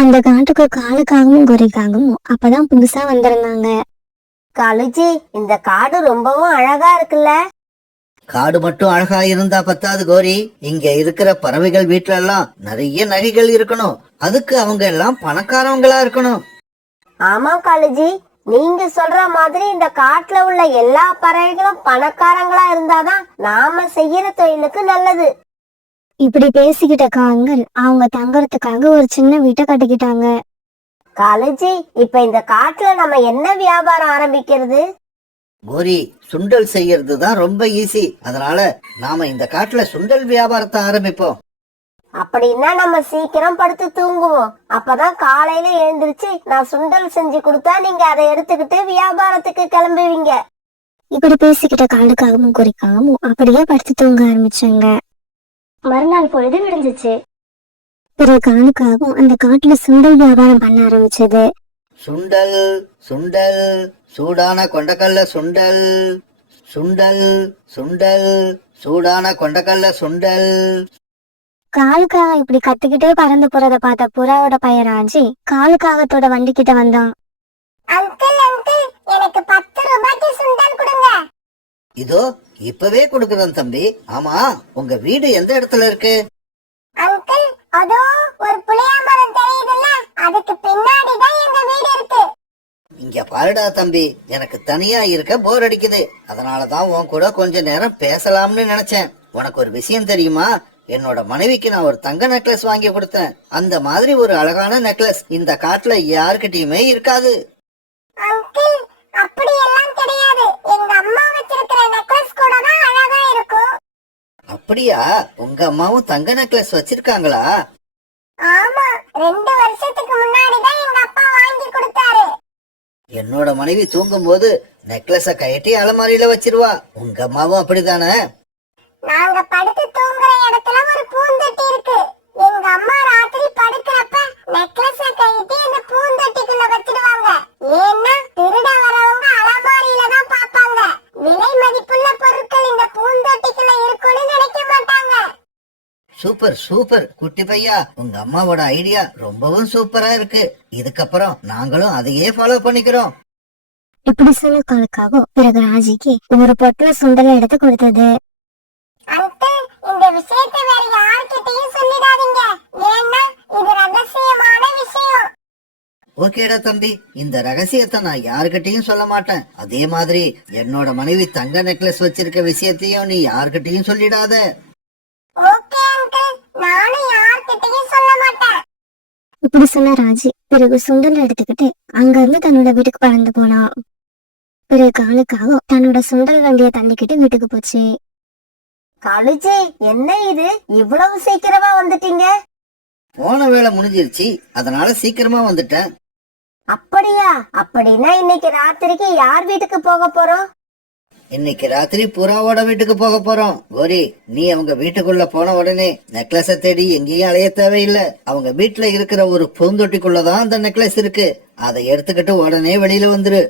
அந்த காட்டுக்கு காலுக்காகவும் கோரிக்காகவும் அப்பதான் புதுசா வந்திருந்தாங்க. காலுஜி, இந்த காடு ரொம்பவும் அழகா இருக்குல்ல? காடு மட்டும் அழகா இருந்தா பத்தாது கோரி, இங்க இருக்கிற பறவைகள் வீட்டுல எல்லாம் நிறைய நகைகள் இருக்கணும். அதுக்கு அவங்க எல்லாம் பணக்காரவங்களா இருக்கணும். ஆமா காலுஜி, நீங்க சொல்ற மாதிரி இந்த காட்டுல உள்ள எல்லா பறவைகளும் பணக்காரங்களா இருந்தாதான் நாம செய்யற தொழிலுக்கு நல்லது. இப்படி பேசிக்கிட்ட காங்கள் அவங்க தங்கறதுக்காக ஒரு சின்ன வீட்டை கட்டிக்கிட்டாங்க. காலுஜி, இப்ப இந்த காட்டுல நம்ம என்ன வியாபாரம் ஆரம்பிக்கிறது? கோரி, சுண்டல் செய்யறது தான் ரொம்ப ஈஸி. அதனால நாம இந்த காட்டுல சுண்டல் வியாபாரத்தை ஆரம்பிப்போம். அப்படின்னா நம்ம சீக்கிரம் படுத்து தூங்குவோம். அப்பதான் காலையில எழுந்திருச்சு நான் சுண்டல் செஞ்சு கொடுத்தா நீங்க அதை எடுத்துக்கிட்டு வியாபாரத்துக்கு கிளம்புவீங்க. இப்படி பேசிக்கிட்ட காலுக்காகவும் கோரிக்காகவும் அப்படியே படுத்து தூங்க ஆரம்பிச்சாங்க. மறுநாள் பொழுது விடிஞ்சிச்சு. பிறகு காலுக்காகவும் அந்த காட்டுல சுண்டல் வியாபாரம் பண்ண ஆரம்பிச்சது. சுண்டல் சுண்டல், சூடான கொண்டக்கல்ல சுண்டல், சுண்டல் சுண்டல், சூடான கொண்டக்கல்ல சுண்டல். காலுக்காக இப்படி கத்துக்கிட்டே பறந்து போறத பார்த்த புறாவோட பையன் ராஜி காலுக்காகத்தோட வண்டி கிட்ட வந்தான். அங்கிள் அங்கிள், எனக்கு 10 ரூபாய்க்கு சுண்டல் கொடுங்க. இதோ இப்பவே கொடுக்கறேன் தம்பி. ஆமா, உங்க வீடு எந்த இடத்துல இருக்கு? அங்கிள், அதோ ஒரு புளிய மரம் தெரியுதுல்ல, அதுக்கு பின்னாடி தான் எங்க வீடு இருக்கு. இங்க பாருடா தம்பி, எனக்கு தனியா இருக்க போர் அடிக்குது. அதனாலதான் உன் கூட கொஞ்ச நேரம் பேசலாம்னு நினைச்சேன். உனக்கு ஒரு விஷயம் தெரியுமா? என்னோட மனைவிக்கு நான் ஒரு தங்க நெக்லஸ் வாங்கி கொடுத்தேன். அந்த மாதிரி ஒரு அழகான நெக்லஸ் இந்த காட்டுல யாருக்கிட்டயுமே இருக்காது. அங்கிள், அப்படி எல்லாம் கிடையாது. எங்க அம்மா வச்சிருக்கிற நெக்லஸ் கூட தான் அழகா இருக்கும். அப்படியா? உங்க அம்மாவும் தங்க நெக்லஸ் வச்சிருக்காங்களா? ஆமா, 2 வருஷத்துக்கு முன்னாடி தான் எங்க அப்பா வாங்கி கொடுத்தாரு. என்னோட மனைவி தூங்கும் போது நெக்லஸ கயட்டி அலமாரியில வச்சிருவா. உங்க அம்மாவும் அப்படிதானே? நாங்க படுத்து தூங்குற இடத்துல ஒரு பூந்தொட்டி இருக்கு. எங்க அம்மா ராத்திரி படுக்கிறப்ப நெக்லஸ கழட்டி அந்த பூந்தொட்டிக்குள்ள வச்சிடுவாங்க. ஏன்னா திருட வரவங்க அலமாரியில தான் பாப்பாங்க. விலை மதிப்புள்ள பொருட்கள் இந்த பூந்தொட்டிக்குள்ள இருக்கும்னு நினைக்க மாட்டாங்க. சூப்பர் சூப்பர் குட்டி பையா, உங்க அம்மாவோட ஐடியா ரொம்பவும் சூப்பரா இருக்கு. இதுக்கப்புறம் நாங்களும் அதையே ஃபாலோ பண்ணிக்கிறோம். இப்படி சொன்ன காலுக்காக பிறகு ராஜிக்கு ஒரு பொட்டல சுண்டலை எடுத்து கொடுத்தது. அங்கிள், இந்த விஷயத்தை வேற யார்கிட்டயும் சொல்லிடாதீங்க. ஏன்னா இது ரகசியமான விஷயம். ஓகேடா தம்பி, இந்த ரகசியத்தை நான் யாருக்கிட்டையும் சொல்ல மாட்டேன். அதே மாதிரி என்னோட மனைவி தங்க நெக்லஸ் வச்சிருக்க விஷயத்தையும் நீ யாருக்கிட்டையும் சொல்லிடாத. ஓகே அங்கிள், நானும் யார்கிட்டயும் சொல்ல மாட்டேன். இப்படி சொன்ன ராஜி பிறகு சுண்டல் எடுத்துக்கிட்டு அங்க இருந்து தன்னோட வீட்டுக்கு பறந்து போனான். பிறகு காலுக்காக தன்னோட சுண்டல் வண்டியை தள்ளிக்கிட்டு வீட்டுக்கு போச்சு. காலுஜி, என்ன இது இவ்வளவு சீக்கிரமா வந்துட்டீங்க? போன வேலை முடிஞ்சிருச்சு, அதனால சீக்கிரமா வந்துட்டேன். அப்படியா? அப்படின்னா இன்னைக்கு ராத்திரிக்கு யார் வீட்டுக்கு போக போறோம்? இன்னைக்கு ராத்திரி புறாவோட வீட்டுக்கு போக போறோம். கோரி, நீ அவங்க வீட்டுக்குள்ள போன உடனே நெக்லஸ தேடி எங்கேயும் அலைய தேவையில்லை. அவங்க வீட்டுல இருக்கிற ஒரு பூந்தொட்டிக்குள்ளதான் அந்த நெக்லஸ் இருக்கு. அதை எடுத்துக்கிட்டு உடனே வெளியில வந்துரு.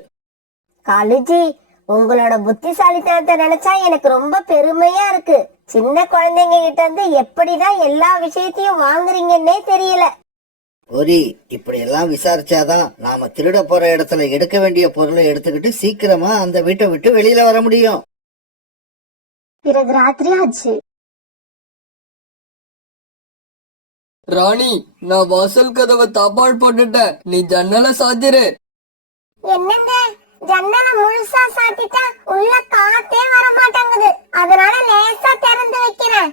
காலுஜி, உங்களோட புத்திசாலித்தனத்தை நினைச்சா எனக்கு ரொம்ப பெருமையா இருக்கு. சின்ன குழந்தைங்க கிட்ட இருந்து எப்படிதான் எல்லா விஷயத்தையும் வாங்குறீங்கன்னே தெரியல. கோரி, இப்படி எல்லாம் விசாரிச்சாதான் நாம திருட போற இடத்துல எடுக்க வேண்டிய பொருளை எடுத்துக்கிட்டு சீக்கிரமா அந்த வீட்டை விட்டு வெளியில வர முடியும். பிறகு ராத்திரி ஆச்சு. ராணி, நான் வாசல் கதவை தாப்பால் போட்டுட்டேன். நீ ஜன்னலை சாத்திரு. என்னங்க, ஜன்னலை முழுசா சாத்திட்டா உள்ள காத்தே வர மாட்டேங்குது. அதனால லேசா திறந்து வைக்கிறேன்.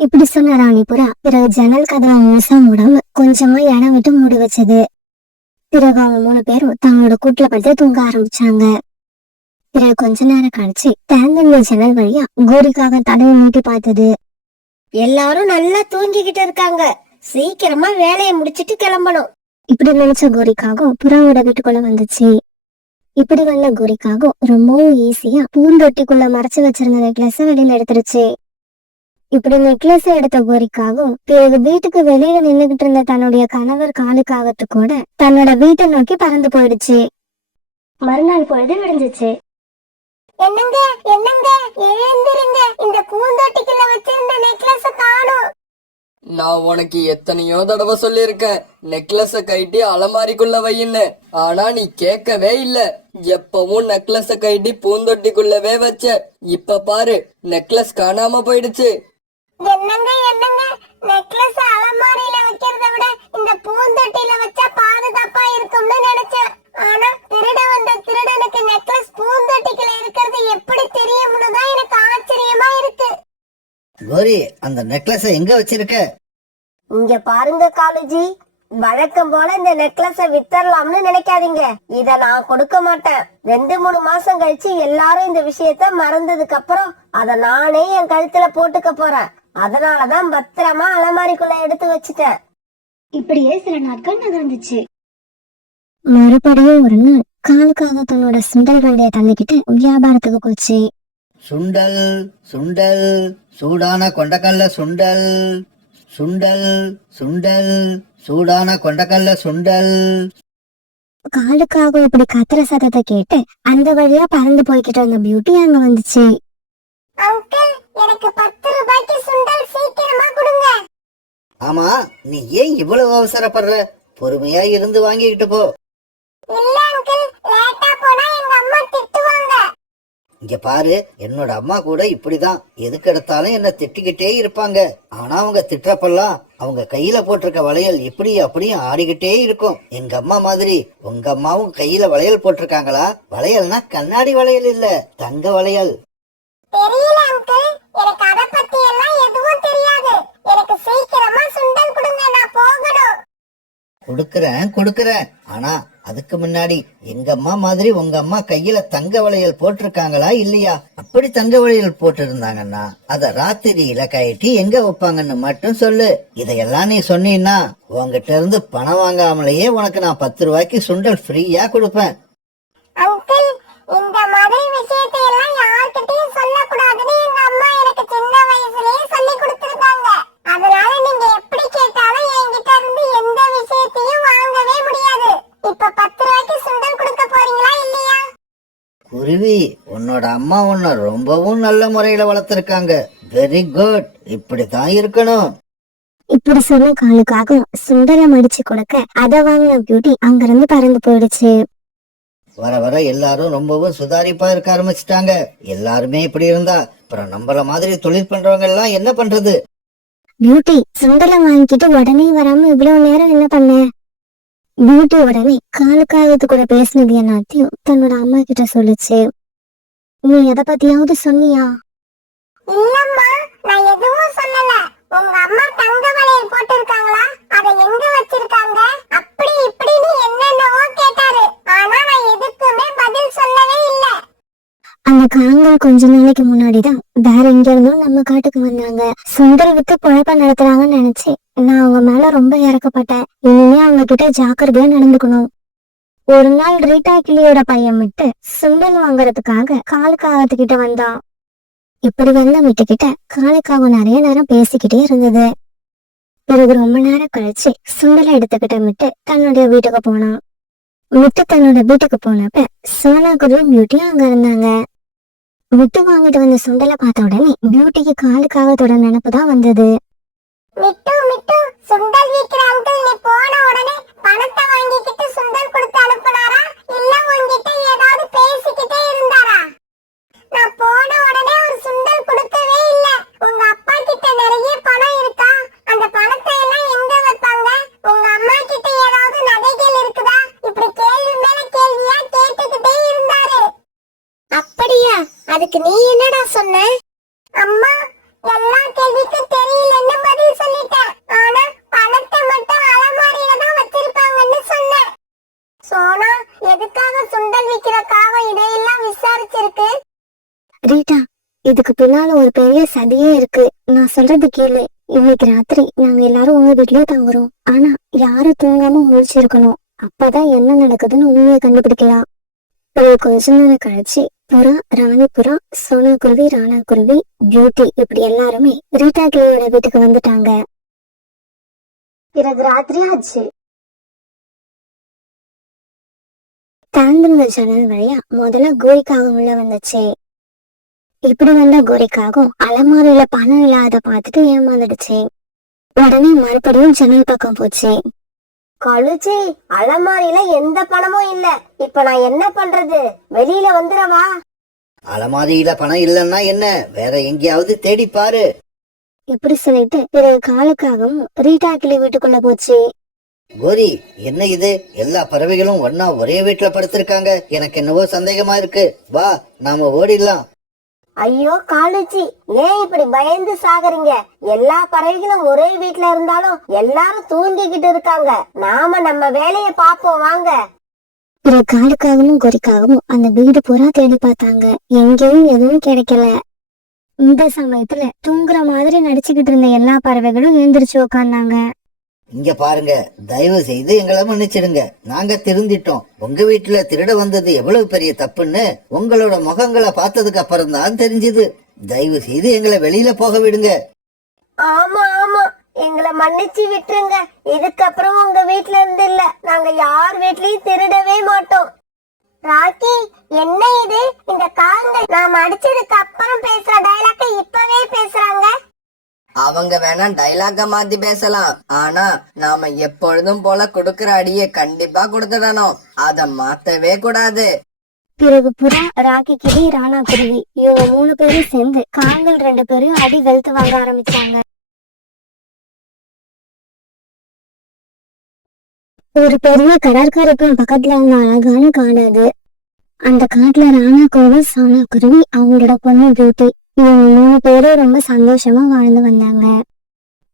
இப்படி சொன்ன ராணி புறா பிறகு ஜன்னல் கதவை முழுசா மூடாம கொஞ்சமா இடம் விட்டு மூடி வச்சது. பிறகு அவங்க 3 பேரும் தங்களோட கூட்டுல படுத்து தூங்க ஆரம்பிச்சாங்க. பிறகு கொஞ்ச நேரம் கழிச்சு திறந்திருந்த ஜன்னல் வழியா கோரிக்காக தலையை நீட்டி பார்த்தது. எல்லாரும் நல்லா தூங்கிக்கிட்டு இருக்காங்க. சீக்கிரமா வேலையை முடிச்சிட்டு கிளம்பணும். இப்படி நினைச்ச கோரிக்காக புறாவோட வீட்டுக்குள்ள வந்துச்சு. இப்படி வந்த கோரிக்காக ரொம்பவும் ஈஸியா பூந்தொட்டிக்குள்ள மறைச்சு வச்சிருந்த நெக்லஸ வெளியில எடுத்துருச்சு. இப்படி நெக்லஸ் எடுத்த கோரிக்காகவும் பிறகு வீட்டுக்கு வெளியில நின்னுகிட்டு இருந்த தன்னுடைய கணவர் காலுக்காகத்து கூட தன்னோட வீட்டை நோக்கி பறந்து போயிடுச்சு. மறுநாள் பொழுது விடிஞ்சிச்சு. என்னங்க என்னங்க, எழுந்திருங்க. இந்த பூந்தொட்டிக்குள்ள வச்சிருந்த நெக்லஸ காணோம். நான் உனக்கு எத்தனையோ தடவை சொல்லியிருக்கேன் நெக்லஸ கைட்டி அலமாரிக்குள்ள வையின்னு. ஆனா நீ கேட்கவே இல்ல. எப்பவும் நெக்லஸ கைட்டி பூந்தொட்டிக்குள்ளவே வச்ச. இப்ப பாரு நெக்லஸ் காணாம போயிடுச்சு. என்னங்க என்னங்க, நெக்லஸ் அலமாரியில வைக்கிறத விட இந்த பூந்தொட்டியில வச்சா பாதுகாப்பா இருக்கும்னு நினைச்சேன். ஆனா திருட வந்த திருடனுக்கு நெக்லஸ் பூந்தொட்டிக்குள்ள இருக்கிறது எப்படி தெரியும்னு தான் எனக்கு ஆச்சரியமா இருக்கு. கோரி, அந்த நெக்லஸ எங்க வச்சிருக்க? இங்க பாருங்க காலேஜி, வழக்கம் போல இந்த நெக்லஸ வித்தரலாம்னு நினைக்காதீங்க. இத நான் கொடுக்க மாட்டேன். 2-3 மாசம் கழிச்சு எல்லாரும் இந்த விஷயத்த மறந்ததுக்கு அப்புறம் அத நானே என் கழுத்துல போட்டுக்க போறேன். அதனாலதான் பத்திரமா அலமாரிக்குள்ள எடுத்து வச்சுட்டேன். இப்படியே சில நாட்கள் நகர்ந்துச்சு. மறுபடியும் ஒரு நாள் காலுக்காக தன்னோட சுண்டல் வண்டியை தள்ளிக்கிட்டு வியாபாரத்துக்கு போச்சு. சுண்டல் சுண்டல், சூடான கொண்டக்கல்ல சுண்டல். சுண்டல் சுண்டல், சூடான கொண்டக்கல்ல சுண்டல். காலுக்காக இப்படி கத்துற சத்தத்தை கேட்டு அந்த வழியா பறந்து போய்கிட்டு இருந்த பியூட்டி அங்க வந்துச்சு. அங்கிள், எனக்கு 10 ரூபாய்க்கு சுண்டல் சீக்கிரமா கொடுங்க. ஆமா, நீ ஏன் இவ்வளவு அவசரப்படுற? பொறுமையா இருந்து வாங்கிக்கிட்டு போ. இல்ல அங்கிள், லேட்டா போனா எங்க அம்மா திட்டுவாங்க. இங்க பாரு, என்னோட அம்மா கூட இப்படிதான் எதுக்கு எடுத்தாலும் என்ன திட்டிக்கிட்டே இருப்பாங்க. ஆனா அவங்க திட்டுறப்பெல்லாம் அவங்க கையில போட்டிருக்க வளையல் இப்படி அப்படியும் ஆடிக்கிட்டே இருக்கும். எங்க அம்மா மாதிரி உங்க அம்மாவும் கையில வளையல் போட்டிருக்காங்களா? வளையல்னா கண்ணாடி வளையல் இல்ல, தங்க வளையல். தெரியல அங்கிள், எனக்கு அத பத்தி எல்லாம் எதுவும் தெரியாது. எனக்கு சீக்கிரமா சுண்டல் கொடுங்க, நான் போகணும். கொடுக்கறேன். ஆனா அதுக்கு முன்னாடி எங்க அம்மா மாதிரி உங்க அம்மா கையில தங்க வளையல் போட்டிருக்காங்களா இல்லையா? அப்படி தங்க வளையல் போட்டிருந்தாங்கன்னா அத ராத்திரியில கழட்டி எங்க வைப்பாங்கன்னு மட்டும் சொல்லு. இதையெல்லாம் நீ சொன்னீன்னா உங்ககிட்ட இருந்து பணம் வாங்காமலேயே உனக்கு நான் 10 ரூபாய்க்கு சுண்டல் ஃப்ரீயா கொடுப்பேன். அங்கிள், இந்த மாதிரி விஷயத்தை எல்லாம் யார்கிட்டயும் சொல்லக்கூடாதுன்னு எங்க அம்மா எனக்கு சின்ன வயசுலயே சொல்லி கொடுத்திருக்காங்க. அதனால நீங்க எப்படி கேட்டாலும் என்கிட்ட இருந்து எந்த விஷயத்தையும் வாங்கவே முடியாது. இப்ப 10 ரூபாய்க்கு சுண்டல் கொடுக்க போறீங்களா இல்லையா? குருவி, உன்னோட அம்மா உன்னை ரொம்பவும் நல்ல முறையில வளர்த்திருக்காங்க. வெரி குட், இப்படித்தான் இருக்கணும். இப்படி சொன்ன காலுக்காக சுண்டலை மடிச்சு கொடுக்க அதை வாங்கின பியூட்டி அங்கிருந்து பறந்து போயிடுச்சு. வர வர எல்லாரும் ரொம்பவும் சுதாரிப்பா இருக்க ஆரம்பிச்சிட்டாங்க. எல்லாருமே இப்படி இருந்தா அப்புறம் நம்மள மாதிரி தொழில் பண்றவங்க எல்லாம் என்ன பண்றது? பியூட்டி சுண்டலை வாங்கிக்கிட்டு உடனே வராம இவ்வளவு நேரம் என்ன பண்ண? பியூட்டி உடனே காலுக்காகத்து கூட பேசினது எல்லாத்தையும் தன்னோட அம்மா கிட்ட சொல்லுச்சு. நீ எதை பத்தியாவது சொன்னியா? இல்லம்மா, நான் எதுவும் சொல்லல. உங்க அம்மா தங்க வளையல் போட்டிருக்காங்களா, அதை எங்க வச்சிருக்காங்க, அப்படி இப்படின்னு என்னென்னவோ கேட்டாரு. ஆனா நான் எதுக்குமே பதில் சொல்லவே இல்ல. அந்த காங்கள் கொஞ்ச நாளைக்கு முன்னாடிதான் வேற எங்க இருந்தும் நம்ம காட்டுக்கு வந்தாங்க. சுண்டல் வித்து குழப்பம் நடத்துறாங்கன்னு நினைச்சு நான் அவங்க மேல ரொம்ப இறக்கப்பட்டேன். இனிமே அவங்க கிட்ட ஜாக்கிரதையா நடந்துக்கணும். ஒரு நாள் ரீட்டா கிளியோட பையன் விட்டு சுண்டல் வாங்குறதுக்காக காலுக்காகத்துக்கிட்ட வந்தான். இப்படி வந்த விட்டுக்கிட்ட காலுக்காக நிறைய நேரம் பேசிக்கிட்டே இருந்தது. பிறகு ரொம்ப நேரம் கழிச்சு சுண்டலை எடுத்துக்கிட்ட மிட்டு தன்னுடைய வீட்டுக்கு போனான். மிட்டு தன்னோட வீட்டுக்கு போனப்ப சோனாக்குருவும் பியூட்டியும் அங்க இருந்தாங்க. மிட்டு வாங்கிட்டு வந்த சுண்டலை பார்த்த உடனே பியூட்டிக்கு காலுக்காகத்தோட நினைப்புதான் வந்தது. மிட்டு மிட்டு, சுண்டல் விக்கிற அங்கிள் நீ போன உடனே பணத்தை வாங்கிக்கிட்டு சுண்டல் கொடுத்து அனுப்புனாரா, இல்ல உன்கிட்ட ஏதாவது பேசிக்கிட்டே இருந்தாரா? நான் போன உடனே ஒரு சுண்டல் கொடுக்கவே இல்ல. உங்க அப்பா கிட்ட நிறைய பணம் இருக்கா? அந்த பணத்தை எல்லாம் எங்க வைப்பாங்க? உங்க அம்மா கிட்ட ஏதாவது நகைகள் இருக்குதா? இப்படி கேள்வி மேல கேள்வியா கேட்டுக்கிட்டே இருந்தாரு. அப்படியா? அதுக்கு நீ என்னடா சொன்ன? அம்மா, எல்லா கேள்விக்கும் தெரியலன்னு பதில் சொல்லிட்டேன். ஆனா பணத்தை மட்டும் அலமாரியில தான் வச்சிருப்பாங்கன்னு சொன்னேன். சோனா, எதுக்காக சுண்டல் விக்கிற காகம் இதையெல்லாம் விசாரிச்சிருக்கு? ரீட்டா, இதுக்கு பின்னால ஒரு பெரிய சதியே இருக்கு. நான் சொல்றது கேளு. இன்னைக்கு ராத்திரி நாங்க எல்லாரும் உங்க வீட்லயே தங்குறோம். ஆனா யாரும் தூங்காம முழிச்சிருக்கணும். அப்பதான் என்ன நடக்குதுன்னு உண்மையை கண்டுபிடிக்கலாம். பிறகு கொஞ்ச நேரம் கழிச்சு புறா, ராணி புறா, சோனா குருவி, ராணா குருவி, பியூட்டி இப்படி எல்லாருமே ரீட்டா கிளியோட வீட்டுக்கு வந்துட்டாங்க. பிறகு ராத்திரி ஆச்சு. தாண்டின ஜன்னல் வழியா முதல்ல கோரிக்காகம் உள்ள வந்துச்சு. இப்படி வந்த கோரிக்காகம் அலமாரியில பணம் இல்லாத பார்த்துட்டு ஏமாந்துடுச்சு. உடனே மறுபடியும் ஜன்னல் பக்கம் போச்சு. கழுச்சி, அலமாரியில எந்த பணமும் இல்ல. இப்ப நான் என்ன பண்றது? வெளியில வந்துடவா? அலமாரியில பணம் இல்லன்னா என்ன, வேற எங்கேயாவது தேடி பாரு. இப்படி சொல்லிட்டு பிறகு காலுக்காகவும் ரீட்டா கிளி வீட்டுக்குள்ள போச்சு. கோரி, என்ன இது? எல்லா பறவைகளும் ஒன்னா ஒரே வீட்டுல படுத்திருக்காங்க. எனக்கு என்னவோ சந்தேகமா இருக்கு. வா, நாம ஓடிடலாம். ஐயோ காலுச்சி, ஏன் இப்படி பயந்து சாகுறீங்க? எல்லா பறவைகளும் ஒரே வீட்ல இருந்தாலும் எல்லாரும் தூங்கிக்கிட்டு இருக்காங்க. நாம நம்ம வேலைய பாப்போம், வாங்க. பிறகு காலுக்காகவும் கோரிக்காகவும் அந்த வீடு பூரா தேடி பார்த்தாங்க. எங்கேயும் எதுவும் கிடைக்கல. இந்த சமயத்துல தூங்குற மாதிரி நடிச்சுக்கிட்டு இருந்த எல்லா பறவைகளும் எழுந்திரிச்சு உட்கார்ந்தாங்க. இங்க பாருங்க, தயவு செய்து எங்களை மன்னிச்சிடுங்க. நாங்க திருந்திட்டோம். உங்க வீட்டுல திருட வந்தது எவ்வளவு பெரிய தப்புன்னு உங்களோட முகங்களை பார்த்ததுக்கு அப்புறம் தான் தெரிஞ்சது. தயவு செய்து எங்களை வெளியில போக விடுங்க. ஆமா ஆமா, எங்களை மன்னிச்சு விட்டுருங்க. இதுக்கப்புறம் உங்க வீட்ல இருந்து இல்ல, நாங்க யார் வீட்லயும் திருடவே மாட்டோம். ராக்கி, என்ன இது? இந்த காங்க நாம அடிச்சதுக்கு அப்புறம் பேசுற டயலாக்க இப்பவே பேசுறாங்க. அவங்க வேணா டைலாக மாத்தி பேசலாம், ஆனா நாம எப்பொழுதும் போல கொடுக்கற அடியை கண்டிப்பா கொடுத்துடணும். அத மாத்தவே கூடாது. பிறகு புறா, ராக்கி கிளி, ராணா குருவி இவங்க 3 பேரும் சேர்ந்து காங்கள் 2 பேரையும் அடி வெளுத்து வாங்க ஆரம்பிச்சாங்க. ஒரு பெரிய கடற்கரைக்கு பக்கத்துல இருந்த அழகான காடு அது. அந்த காட்டுல ராணா குருவி, சோனா குருவி, அவங்களோட பொண்ணு பியூட்டி இவங்க 3 பேரும் ரொம்ப சந்தோஷமா வாழ்ந்து வந்தாங்க.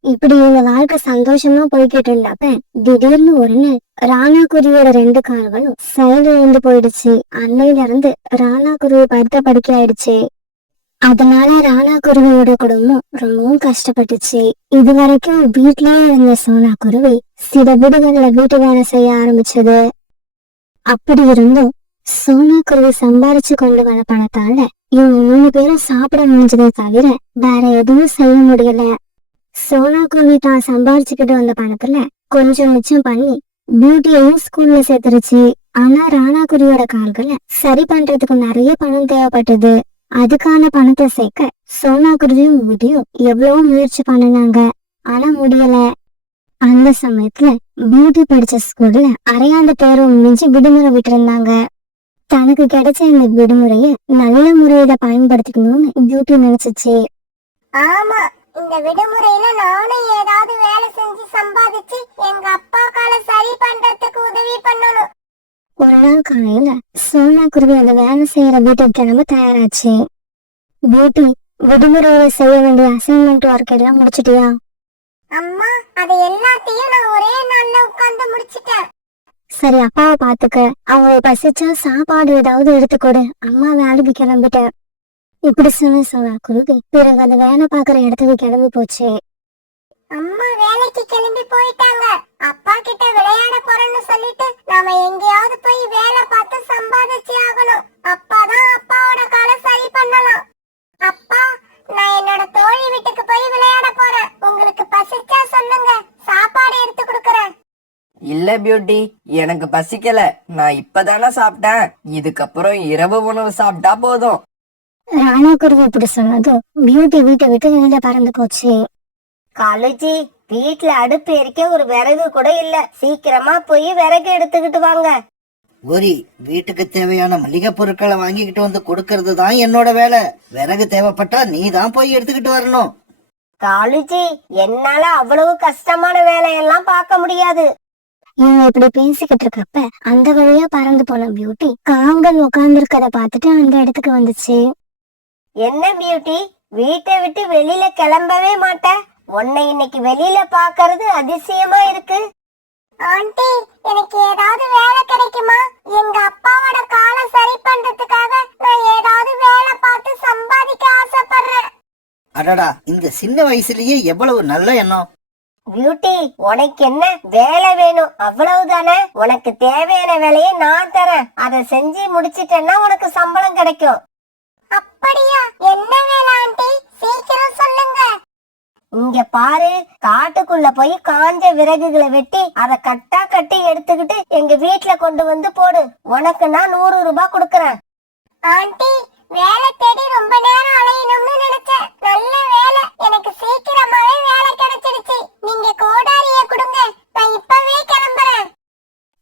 இப்படி இவங்க வாழ்க்கை சந்தோஷமா போய்கிட்டு இருந்தப்ப திடீர்னு ஒரு நாள் ராணா குருவியோட 2 கால்களும் செயல் இழந்து போயிடுச்சு. அன்னையில இருந்து ராணா குருவி படுத்த படுக்கை ஆயிடுச்சு. அதனால ராணா குருவியோட குடும்பம் ரொம்பவும் கஷ்டப்பட்டுச்சு. இது வரைக்கும் வீட்லயே இருந்த சோனா குருவி சில வீடுகள்ல வீட்டு வேலை செய்ய ஆரம்பிச்சது. அப்படி இருந்தும் சோனா குருவி சம்பாரிச்சு கொண்டு வர பணத்தால இவங்க 3 பேரும் சாப்பிட முடிஞ்சதை தவிர வேற எதுவும் செய்ய முடியல. சோனா குருவி தான் சம்பாரிச்சுக்கிட்டு வந்த பணத்துல கொஞ்சம் மிச்சம் பண்ணி பியூட்டியையும் ஸ்கூல்ல சேர்த்துருச்சு. ஆனா ராணா குருவியோட கால்களை சரி பண்றதுக்கு நிறைய பணம் தேவைப்பட்டது. அதுக்கான பணத்தை சேர்க்க சோனா குருவியும் பியூட்டியும் எவ்வளவோ முயற்சி பண்ணினாங்க. ஆனா முடியல. அந்த சமயத்துல பியூட்டி படிச்ச ஸ்கூல்ல அரையாண்டு தேர்வு முடிஞ்சு விடுமுறை விட்டு இருந்தாங்க. தனக்கு கிடைச்ச இந்த விடுமுறைய நல்ல முறையில பயன்படுத்திக்கணும்னு பியூட்டி நினைச்சிச்சு. ஆமா, இந்த விடுமுறையில நானும் ஏதாவது வேலை செஞ்சு சம்பாதிச்சு எங்க அப்பா கால சரி பண்றதுக்கு உதவி பண்ணணும். ஒரு நாள் காலையில சோனா குருவி அந்த வேலை செய்யற வீட்டுக்கு கிளம்ப தயாராச்சு. பியூட்டி, விடுமுறையில செய்ய வேண்டிய அசைன்மெண்ட் ஒர்க் எல்லாம் முடிச்சிட்டியா? அம்மா, அது எல்லாத்தையும் நான் ஒரே நாள்ல உட்கார்ந்து முடிச்சிட்டேன். சரி, அப்பாவை பாத்துக்க. அவங்களுக்கு பசிச்சா சாப்பாடு ஏதாவது எடுத்துக்கொடு. அம்மா வேலைக்கு கிளம்பிட்டேன். இப்படி சொன்ன சோனா குருவி பிறகு அந்த வேலை பாக்குற இடத்துக்கு கிளம்பி போச்சு. அம்மா வேலைக்கு கிளம்பி போயிட்டாங்க. அப்பா கிட்ட விளையாட போறேன்னு சொல்லிட்டு நாம எங்கேயாவது போய் வேலை பார்த்து சம்பாதிச்சு ஆகணும். அப்பாதான் அப்பாவோட காலை சரி பண்ணலாம். அப்பா, நான் என்னோட தோழி வீட்டுக்கு போய் விளையாட போறேன். உங்களுக்கு பசிச்சா சொல்லுங்க, சாப்பாடு எடுத்து கொடுக்கறேன். இல்ல பியூட்டி, எனக்கு பசிக்கல. நான் இப்பதானே சாப்பிட்டேன். இதுக்கப்புறம் இரவு உணவு சாப்பிட்டா போதும். ராணா குருவி இப்படி சொன்னதும் பியூட்டி வீட்டை விட்டு வெளியில பறந்து போச்சு. காலேஜி, வீட்ல அடுப்பு எரிக்க ஒரு விறகு கூட இல்ல. சீக்கிரமா போய் விறகு எடுத்துக்கிட்டு வாங்க. கோரி, வீட்டுக்கு தேவையான மளிகை பொருட்களை வாங்கிக்கிட்டு வந்து கொடுக்கறது தான் என்னோட வேலை. விறகு தேவைப்பட்டா நீ தான் போய் எடுத்துக்கிட்டு வரணும். காலேஜி, என்னால அவ்வளவு கஷ்டமான வேலையெல்லாம் பார்க்க முடியாது. இவங்க இப்படி பேசிக்கிட்டு இருக்கப்ப அந்த வழியா பறந்து போன பியூட்டி காங்கள் உட்கார்ந்து இருக்கத பார்த்துட்டு அந்த இடத்துக்கு வந்துச்சு. என்ன பியூட்டி, வீட்டை விட்டு வெளியில கிளம்பவே மாட்ட? உன்னை இன்னைக்கு வெளியில பாக்குறது அதிசயமா இருக்கு. ஆண்டி, எனக்கு ஏதாவது வேலை கிடைக்குமா? எங்க அப்பாவோட காலை சரி பண்றதுக்காக நான் ஏதாவது வேலை பார்த்து சம்பாதிக்க ஆசைப்படுறேன். அடடா, இந்த சின்ன வயசுலயே எவ்வளவு நல்ல எண்ணம். பியூட்டி, உனக்கு என்ன வேலை வேணும்? அவ்வளவுதானே? உனக்கு தேவையான வேலையை நான் தரேன். அதை செஞ்சு முடிச்சிட்டேன்னா உனக்கு சம்பளம் கிடைக்கும். அப்படியா? என்ன வேலை ஆண்டி? சீக்கிரம் சொல்லுங்க. இங்க பாரு, காட்டுக்குள்ள போய் காஞ்ச விறகுகளை வெட்டி அதை கட்டா கட்டி எடுத்துக்கிட்டு எங்க வீட்டுல கொண்டு வந்து போடு. உனக்கு நான் 100 ரூபாய் கொடுக்கறேன். ஆண்டி, வேலை தேடி ரொம்ப நேரம் அலையணும்னு நினைச்சேன். நல்ல வேலை, எனக்கு சீக்கிரமாவே வேலை கிடைச்சிடுச்சு. நீங்க கோடாரிய கொடுங்க, நான் இப்பவே கிளம்புறேன்.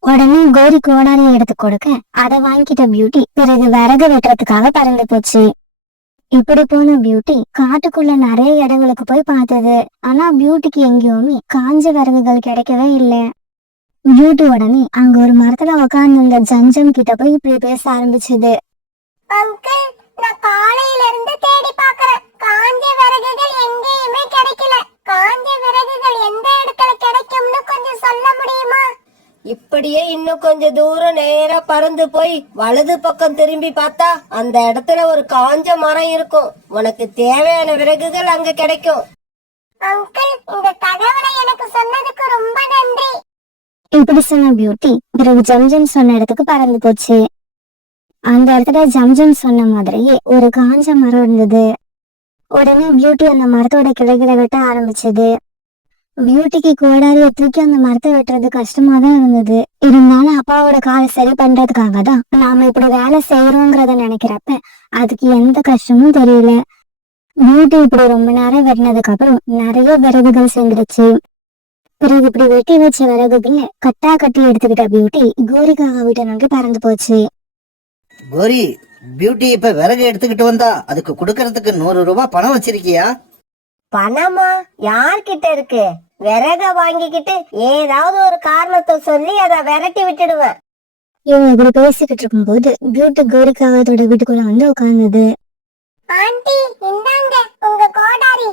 உடனே கோரி கோடாரியை எடுத்து கொடுக்க அதை வாங்கிட்ட பியூட்டி பிறகு விறகு வெட்டுறதுக்காக பறந்து போச்சு. இப்படி போன பியூட்டி காட்டுக்குள்ள நிறைய இடங்களுக்கு போய் பார்த்தது. ஆனா பியூட்டிக்கு எங்கேயுமே காஞ்ச விறகுகள் கிடைக்கவே இல்லை. பியூட்டி உடனே அங்க ஒரு மரத்துல உட்கார்ந்து இருந்த ஜம்ஜம் கிட்ட போய் இப்படி பேச ஆரம்பிச்சது. அங்கிள், நான் காலையில இருந்து தேடி பார்க்கறேன். காஞ்ச விறகுகள் எங்கேயுமே கிடைக்கல. காஞ்ச விறகுகள் எந்த இடத்துல கிடைக்கும்னு கொஞ்சம் சொல்ல முடியுமா? இப்படியே இன்னும் கொஞ்ச தூரம் நேரா பறந்து போய் வலது பக்கம் திரும்பி பார்த்தா அந்த இடத்துல ஒரு காஞ்ச மரம் இருக்கும். உனக்கு தேவையான விறகுகள் அங்க கிடைக்கும். அங்கிள், இந்த தகவலை எனக்கு சொன்னதுக்கு ரொம்ப நன்றி. இப்படி சொன்ன பியூட்டி பிறகு ஜம்ஜம் சொன்ன இடத்துக்கு பறந்து போச்சு. அந்த இடத்துல ஜம்ஜம் சொன்ன மாதிரியே ஒரு காஞ்ச மரம் இருந்தது. உடனே பியூட்டி அந்த மரத்தோட கிளைகளை வெட்ட ஆரம்பிச்சது. பியூட்டிக்கு கோடாரிய தூக்கி அந்த மரத்தை வெட்டுறது கஷ்டமா தான் இருந்தது. இருந்தாலும் அப்பாவோட காலை சரி பண்றதுக்காக தான் நாம இப்படி வேலை செய்யறோங்கிறத நினைக்கிறப்ப அதுக்கு எந்த கஷ்டமும் தெரியல. பியூட்டி இப்படி ரொம்ப நேரம் வெட்டினதுக்கு அப்புறம் நிறைய விறகுகள் சேர்ந்துடுச்சு. பிறகு இப்படி வெட்டி வச்ச விறகுகளை கட்டா கட்டி எடுத்துக்கிட்ட பியூட்டி கோரிக்காக வீட்டை நோக்கி பறந்து போச்சு. கோரி, பியூட்டி இப்ப விறகு எடுத்துக்கிட்டு வந்தா அதுக்கு கொடுக்கறதுக்கு 100 ரூபாய் பணம் வச்சிருக்கியா? பணமா யார்கிட்ட இருக்கு? விறக வாங்கிக்கிட்டு ஏதாவது ஒரு காரணத்தை சொல்லி அதை விரட்டி விட்டுடுவேன். இவங்க இப்படி பேசிக்கிட்டு இருக்கும்போது பியூட்டி கோரிக்காகத்தோட வீட்டுக்குள்ள வந்து உட்கார்ந்தது. ஆண்டி, இந்தாங்க உங்க கோடாரி.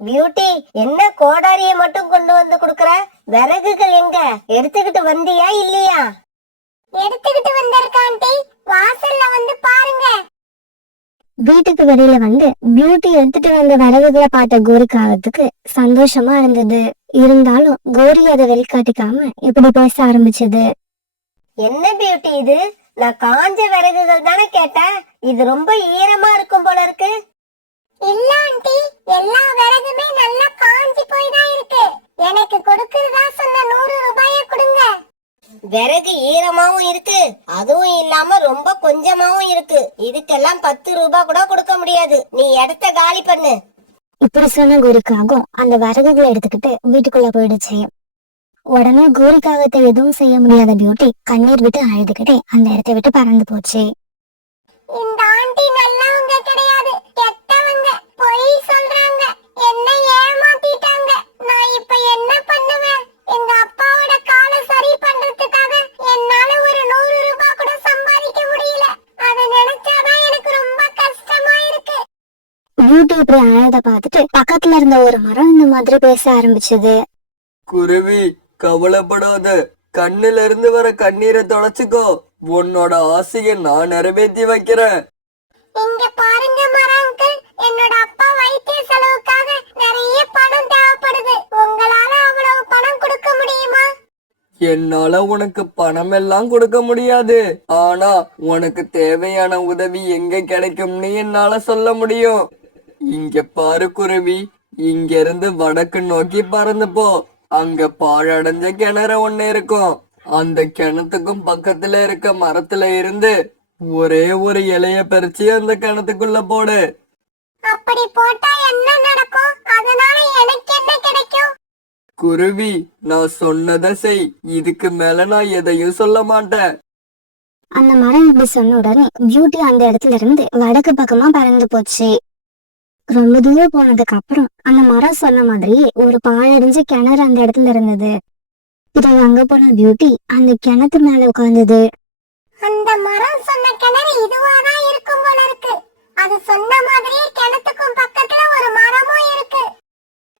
பியூட்டி, என்ன கோடாரியை மட்டும் கொண்டு வந்து குடுக்கற? விறகுகள் எங்க? எடுத்துக்கிட்டு வந்தியா இல்லையா? எடுத்துக்கிட்டு வந்திருக்க ஆண்டி, வாசல்ல வந்து பாருங்க. வீட்டுக்கு வெளியில வந்து பியூட்டி எடுத்துட்டு வந்த விறகுகளை பார்த்த கோரிக்காகத்துக்கு சந்தோஷமா இருந்தது. இருந்தாலும் கோரி அதை வெளிக்காட்டிக்காம இப்படி பேச ஆரம்பிச்சது. என்ன பியூட்டி இது? நான் காஞ்ச விறகுகள் தானே கேட்டேன். இது ரொம்ப ஈரமா இருக்கும் போல இருக்கு. இல்ல ஆண்டி, எல்லா விறகுமே நல்லா காஞ்சி போய் தான் இருக்கு. எனக்கு கொடுக்கறதா சொன்ன 100 ரூபாய கொடுங்க. விறகு ஈரமாவும் இருக்கு, அதுவும் இல்லாம ரொம்ப கொஞ்சமாவும் இருக்கு. இதுக்கெல்லாம் 10 ரூபாய் கூட கொடுக்க முடியாது. நீ இடத்த காலி பண்ணு. இப்படி சொன்ன கோரிக்காகம் அந்த விறகுகளை எடுத்துக்கிட்டு வீட்டுக்குள்ள போயிடுச்சு. உடனே கோரிக்காகத்தை எதுவும் செய்ய முடியாத பியூட்டி கண்ணீர் விட்டு அழுதுகிட்டே அந்த இடத்தை விட்டு பறந்து போச்சு. இந்த ஆண்டி நல்லவங்க கிடையாது, கெட்டவங்க. பொய் சொல்றாங்க, என்ன ஏமாத்திட்டாங்க. நான் இப்ப என்ன பண்ணுவேன்? எங்க அப்பாவோட காலை சரி பண்றதுக்காக என்னால ஒரு 100 ரூபாய் கூட சம்பாதிக்க முடியல. அதை நினைச்சாதான் எனக்கு ரொம்ப கஷ்டமா இருக்கு. பியூட்டி இப்படி அழத பார்த்துட்டு பக்கத்துல இருந்த ஒரு மரம் இந்த மாதிரி பேச ஆரம்பிச்சது. குருவி, கவலைப்படாத. கண்ணுல இருந்து வர கண்ணீரை தொலைச்சுக்கோ. உன்னோட ஆசையை நான் நிறைவேற்றி வைக்கிறேன். இங்க பாருங்க மரம் அங்கிள், என்னோட அப்பா வைத்திய செலவுக்காக நிறைய பணம் தேவைப்படுது. உங்களால அவ்வளவு பணம் கொடுக்க முடியுமா? என்னால உனக்கு பணம் எல்லாம் கொடுக்க முடியாது. ஆனா உனக்கு தேவையான உதவி எங்க கிடைக்கும்னு என்னால சொல்ல முடியும். இங்க பாரு குருவி, இங்க இருந்து வடக்கு நோக்கி பறந்து போ. அங்க பாழடைஞ்ச கிணறு ஒண்ணு இருக்கும். அந்த கிணத்துக்கும் பக்கத்துல இருக்க மரத்துல இருந்து ஒரே ஒரு இலைய பறிச்சு அந்த கிணத்துக்குள்ள போடு. அப்படி போட்டா என்ன நடக்கும்? அதனால எனக்கு என்ன கிடைக்கும்? குருவி, நான் சொன்னதை செய். இதுக்கு மேல நான் எதையும் சொல்ல மாட்டேன். அந்த மரம் இப்படி சொன்ன உடனே பியூட்டி அந்த இடத்துல இருந்து வடக்கு பக்கமா பறந்து போச்சு. ரொம்ப தூரம் போனதுக்கு அப்புறம் அந்த மரம் சொன்ன மாதிரியே ஒரு பாழடைஞ்ச கிணறு அந்த இடத்துல இருந்தது. பிறகு அங்க போன பியூட்டி அந்த கிணத்து மேல உட்கார்ந்தது. அந்த மரம் சொன்ன கிணறு இதுவாதான் இருக்கும் போல இருக்கு. அது சொன்ன மாதிரியே கிணத்துக்கும் பக்கத்துல ஒரு மரமும் இருக்கு.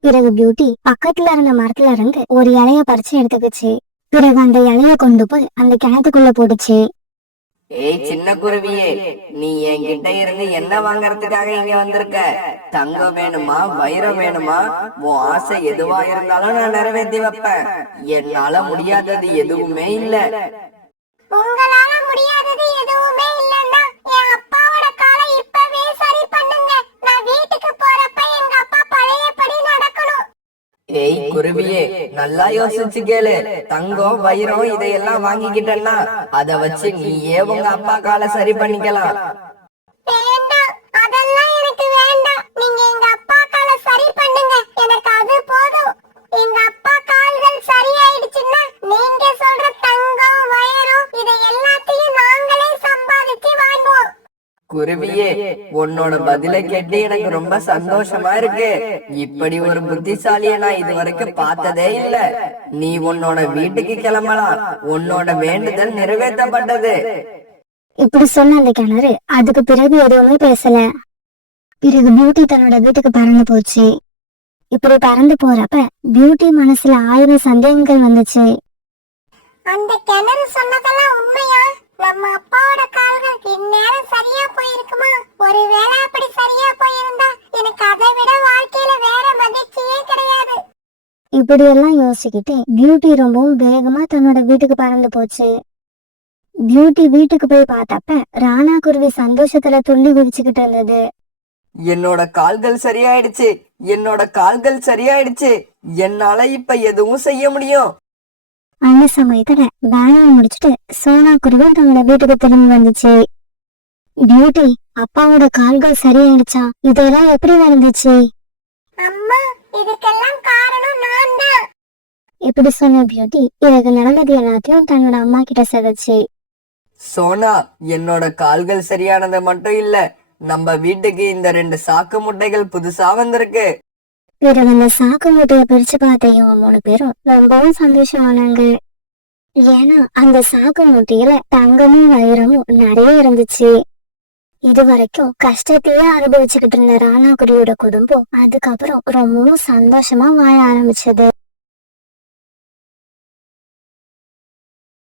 பிறகு பியூட்டி பக்கத்துல இருந்த மரத்துல இருந்து ஒரு இலைய பறிச்சு எடுத்துக்கிச்சு. பிறகு அந்த இலைய கொண்டு போய் அந்த கிணத்துக்குள்ள போட்டுச்சு. ஏய் சின்ன குருவியே, நீ என்கிட்ட இருந்து என்ன வாங்கறதுக்காக இங்க வந்திருக்க? தங்கம் வேணுமா, வைரம் வேணுமா? உன் ஆசை எதுவா இருந்தாலும் நான் நிறைவேற்றி வைப்பேன். என்னால முடியாதது எதுவுமே இல்ல. உங்களால முடியாதது எதுவுமே இல்லன்னா என் அப்பாவோட காலை இப்பவே சரி பண்ணுங்க. நான் வீட்டுக்கு போறப்ப எங்க அப்பா பழையபடி நடக்கணும். ஏய் குருவியே, நல்லா யோசிச்சு கேளு. தங்கம், வைரம் இதையெல்லாம் வாங்கிக்கிட்டேன்னா அத வச்சு நீயே உங்க அப்பா காலை சரி பண்ணிக்கலாம். குருவியே, உன்னோட பதிலை கேட்டு எனக்கு ரொம்ப சந்தோஷமா இருக்கு. இப்படி ஒரு புத்திசாலிய நான் இதுவரைக்கும் பார்த்ததே இல்ல. நீ உன்னோட வீட்டுக்கு கிளம்பலாம். உன்னோட வேண்டுதல் நிறைவேற்றப்பட்டது. இப்படி சொன்ன அந்த கிணறு அதுக்கு பிறகு எதுவுமே பேசல. பிறகு பியூட்டி தன்னோட வீட்டுக்கு பறந்து போச்சு. இப்படி பறந்து போறப்ப பியூட்டி மனசுல 1000 சந்தேகங்கள் வந்துச்சு. அந்த கிணறு சொன்னதெல்லாம் உண்மையா? நம்ம அப்பாவோட கால்கள் இந்நேரம் சரியா போயிருக்குமா? ஒருவேளை அப்படி சரியா போயிருந்தா எனக்கு அதை விட வாழ்க்கையில வேற மகிழ்ச்சியே கிடையாது. இப்படி எல்லாம் யோசிச்சுக்கிட்டு பியூட்டி ரொம்பவும் வேகமா தன்னோட வீட்டுக்கு பறந்து போச்சு. பியூட்டி வீட்டுக்கு போய் பார்த்தப்ப ராணா குருவி சந்தோஷத்துல துள்ளி குதிச்சுக்கிட்டு இருந்தது. என்னோட கால்கள் சரியாயிடுச்சு. என்னோட கால்கள் சரியாயிடுச்சு. என்னால இப்ப எதுவும் செய்ய முடியும். அந்த சமயத்துல வேலையை முடிச்சுட்டு சோனா குருவி தன்னோட வீட்டுக்கு திரும்பி வந்துச்சு. பியூட்டி, அப்பாவோட கால்கள் சரியாயிடுச்சா? இதெல்லாம் எப்படி நடந்துச்சு? அம்மா, இதுக்கெல்லாம் காரணம் நான் தான். இப்படி சொன்ன பியூட்டி எனக்கு நடந்தது எல்லாத்தையும் தன்னோட அம்மா கிட்ட சொல்லுச்சு. சோனா, என்னோட கால்கள் சரியானது மட்டும் இல்ல, நம்ம வீட்டுக்கு இந்த 2 சாக்கு முட்டைகள் புதுசா வந்திருக்கு. பிறகு அந்த சாக்கு மூட்டையை பிரிச்சு பார்த்த இவங்க 3 பேரும் ரொம்பவும் சந்தோஷமானாங்க. ஏன்னா அந்த சாக்கு மூட்டையில தங்கமும் வைரமும் நிறைய இருந்துச்சு. இது வரைக்கும் கஷ்டத்தையே அனுபவிச்சுக்கிட்டு இருந்த ராணா குருவியோட குடும்பம் அதுக்கப்புறம் ரொம்பவும் சந்தோஷமா வாழ ஆரம்பிச்சது.